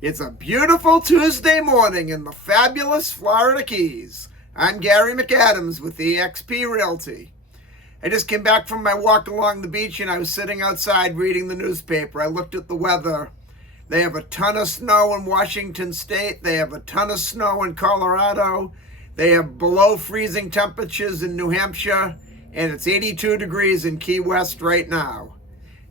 It's a beautiful Tuesday morning in the fabulous Florida Keys. I'm Gary McAdams with eXp Realty. I just came back from my walk along the beach and I was sitting outside reading the newspaper. I looked at the weather. They have a ton of snow in Washington State. They have a ton of snow in Colorado. They have below freezing temperatures in New Hampshire. And it's 82 degrees in Key West right now.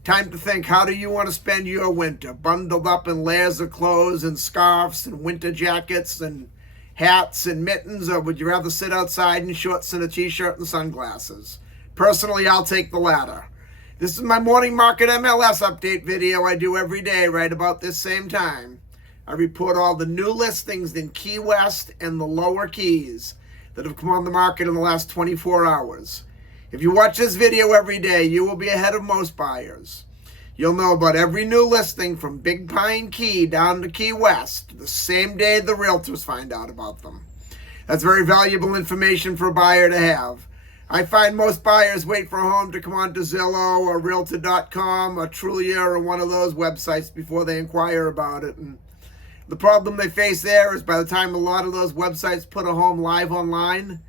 Time to think, how do you want to spend your winter? Bundled up in layers of clothes and scarves and winter jackets and hats and mittens, or would you rather sit outside in shorts and a t-shirt and sunglasses? Personally, I'll take the latter. This is my morning market MLS update video I do every day right about this same time. I report all the new listings in Key West and the lower Keys that have come on the market in the last 24 hours. If you watch this video every day, you will be ahead of most buyers. You'll know about every new listing from Big Pine Key down to Key West the same day the realtors find out about them. That's very valuable information for a buyer to have. I find most buyers wait for a home to come onto Zillow or Realtor.com or Trulia or one of those websites before they inquire about it. And the problem they face there is by the time a lot of those websites put a home live online,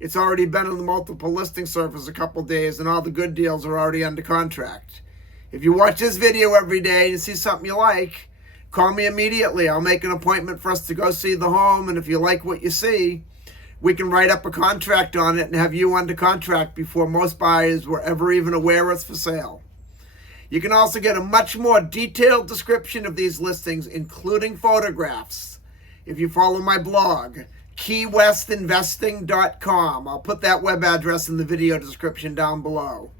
it's already been on the multiple listing service a couple days and all the good deals are already under contract. If you watch this video every day and see something you like, call me immediately. I'll make an appointment for us to go see the home, and if you like what you see, we can write up a contract on it and have you under contract before most buyers were ever even aware it's for sale. You can also get a much more detailed description of these listings, including photographs, if you follow my blog, keywestinvesting.com. I'll put that web address in the video description down below.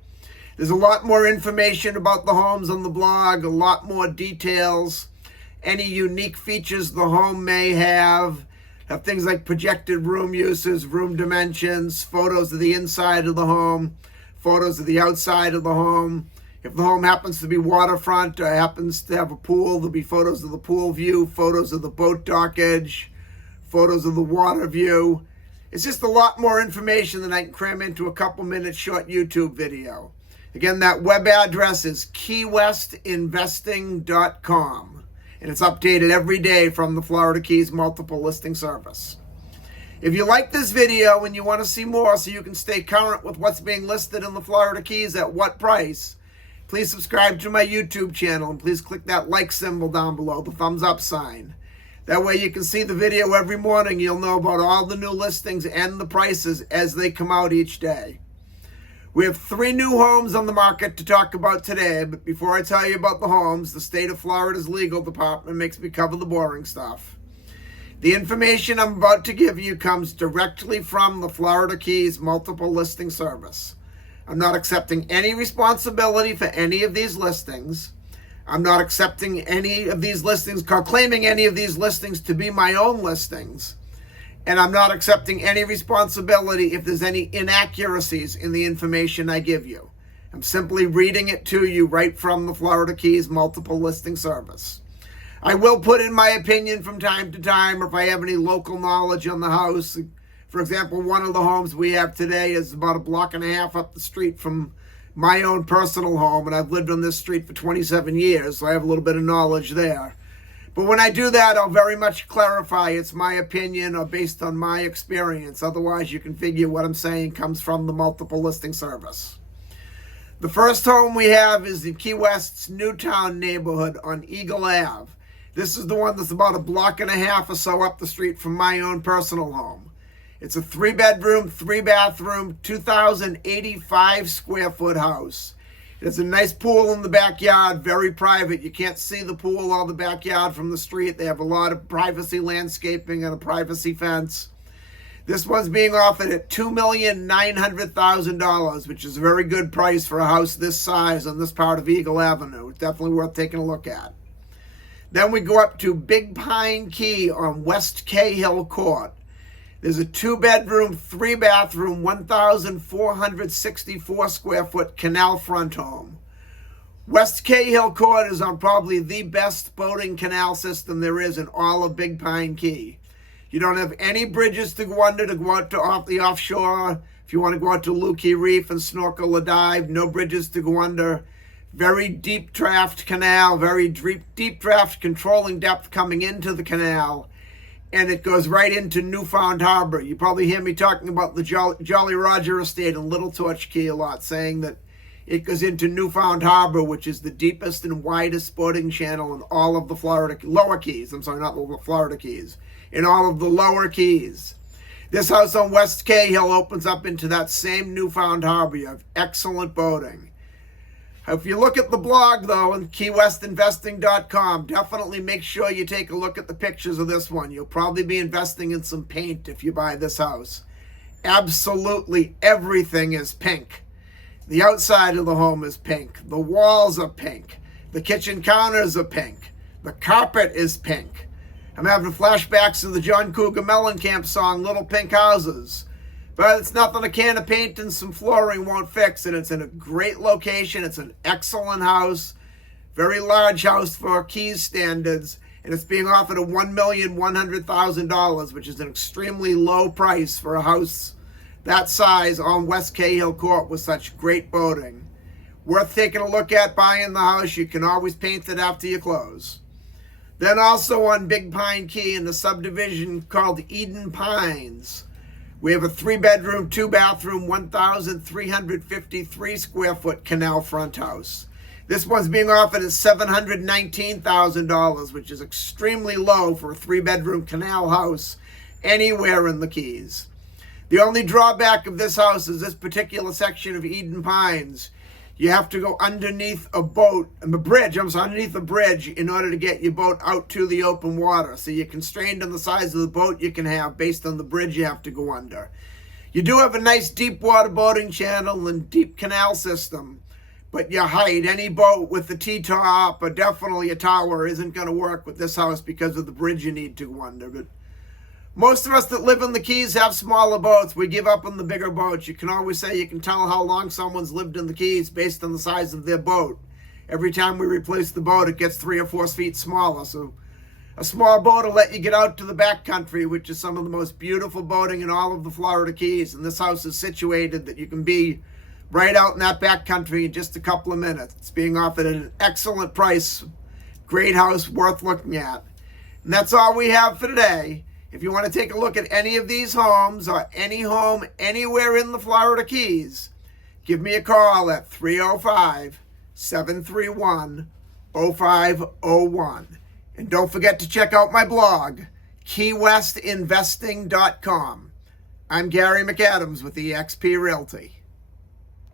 There's a lot more information about the homes on the blog, a lot more details, any unique features the home may have things like projected room uses, room dimensions, photos of the inside of the home, photos of the outside of the home. If the home happens to be waterfront or happens to have a pool, there'll be photos of the pool view, photos of the boat dockage, photos of the water view. It's just a lot more information than I can cram into a couple minute short YouTube video. Again, that web address is keywestinvesting.com, and it's updated every day from the Florida Keys multiple listing service. If you like this video and you want to see more so you can stay current with what's being listed in the Florida Keys at what price, please subscribe to my YouTube channel and please click that like symbol down below, the thumbs up sign. That way you can see the video every morning. You'll know about all the new listings and the prices as they come out each day. We have 3 new homes on the market to talk about today, but before I tell you about the homes, the state of Florida's legal department makes me cover the boring stuff. The information I'm about to give you comes directly from the Florida Keys multiple listing service. I'm not accepting any responsibility for any of these listings. I'm not accepting any of these listings, claiming any of these listings to be my own listings. And I'm not accepting any responsibility if there's any inaccuracies in the information I give you. I'm simply reading it to you right from the Florida Keys multiple listing service. I will put in my opinion from time to time, or if I have any local knowledge on the house. For example, one of the homes we have today is about a block and a half up the street from my own personal home, and I've lived on this street for 27 years, so I have a little bit of knowledge there. But when I do that, I'll very much clarify it's my opinion or based on my experience. Otherwise, you can figure what I'm saying comes from the multiple listing service. The first home we have is in Key West's Newtown neighborhood on Eagle Ave. This is the one that's about a block and a half or so up the street from my own personal home. It's a 3-bedroom, 3-bathroom, 2,085 square foot house. It has a nice pool in the backyard, very private. You can't see the pool or the backyard from the street. They have a lot of privacy landscaping and a privacy fence. This one's being offered at $2,900,000, which is a very good price for a house this size on this part of Eagle Avenue. It's definitely worth taking a look at. Then we go up to Big Pine Key on West Cahill Court. There's a 2-bedroom, 3-bathroom, 1,464 square foot canal front home. West Cahill Court is on probably the best boating canal system there is in all of Big Pine Key. You don't have any bridges to go under to go out to off the offshore. If you want to go out to Lukey Reef and snorkel or dive, no bridges to go under. Very deep draft canal, very deep draft controlling depth coming into the canal. And it goes right into Newfound Harbor. You probably hear me talking about the Jolly Roger estate in Little Torch Key a lot, saying that it goes into Newfound Harbor, which is the deepest and widest boating channel in all of the lower Keys. I'm sorry, not the Florida Keys. In all of the lower Keys. This house on West Cahill opens up into that same Newfound Harbor. You have excellent boating. If you look at the blog, though, on keywestinvesting.com, definitely make sure you take a look at the pictures of this one. You'll probably be investing in some paint if you buy this house. Absolutely everything is pink. The outside of the home is pink. The walls are pink. The kitchen counters are pink. The carpet is pink. I'm having flashbacks of the John Cougar Mellencamp song, Little Pink Houses. But it's nothing a can of paint and some flooring won't fix. And it's in a great location. It's an excellent house. Very large house for Keys standards. And it's being offered at $1,100,000, which is an extremely low price for a house that size on West Cahill Court with such great boating. Worth taking a look at buying the house. You can always paint it after you close. Then also on Big Pine Key in the subdivision called Eden Pines, we have a 3-bedroom, 2-bathroom, 1,353 square foot canal front house. This one's being offered at $719,000, which is extremely low for a 3-bedroom canal house anywhere in the Keys. The only drawback of this house is this particular section of Eden Pines. You have to go underneath underneath a bridge in order to get your boat out to the open water. So you're constrained on the size of the boat you can have based on the bridge you have to go under. You do have a nice deep water boating channel and deep canal system, but your height, any boat with the T-top or definitely a tower isn't going to work with this house because of the bridge you need to go under. But most of us that live in the Keys have smaller boats. We give up on the bigger boats. You can always say you can tell how long someone's lived in the Keys based on the size of their boat. Every time we replace the boat, it gets 3 or 4 feet smaller. So a small boat will let you get out to the backcountry, which is some of the most beautiful boating in all of the Florida Keys. And this house is situated that you can be right out in that backcountry in just a couple of minutes. It's being offered at an excellent price. Great house, worth looking at. And that's all we have for today. If you want to take a look at any of these homes or any home anywhere in the Florida Keys, give me a call at 305-731-0501. And don't forget to check out my blog, keywestinvesting.com. I'm Gary McAdams with eXp Realty.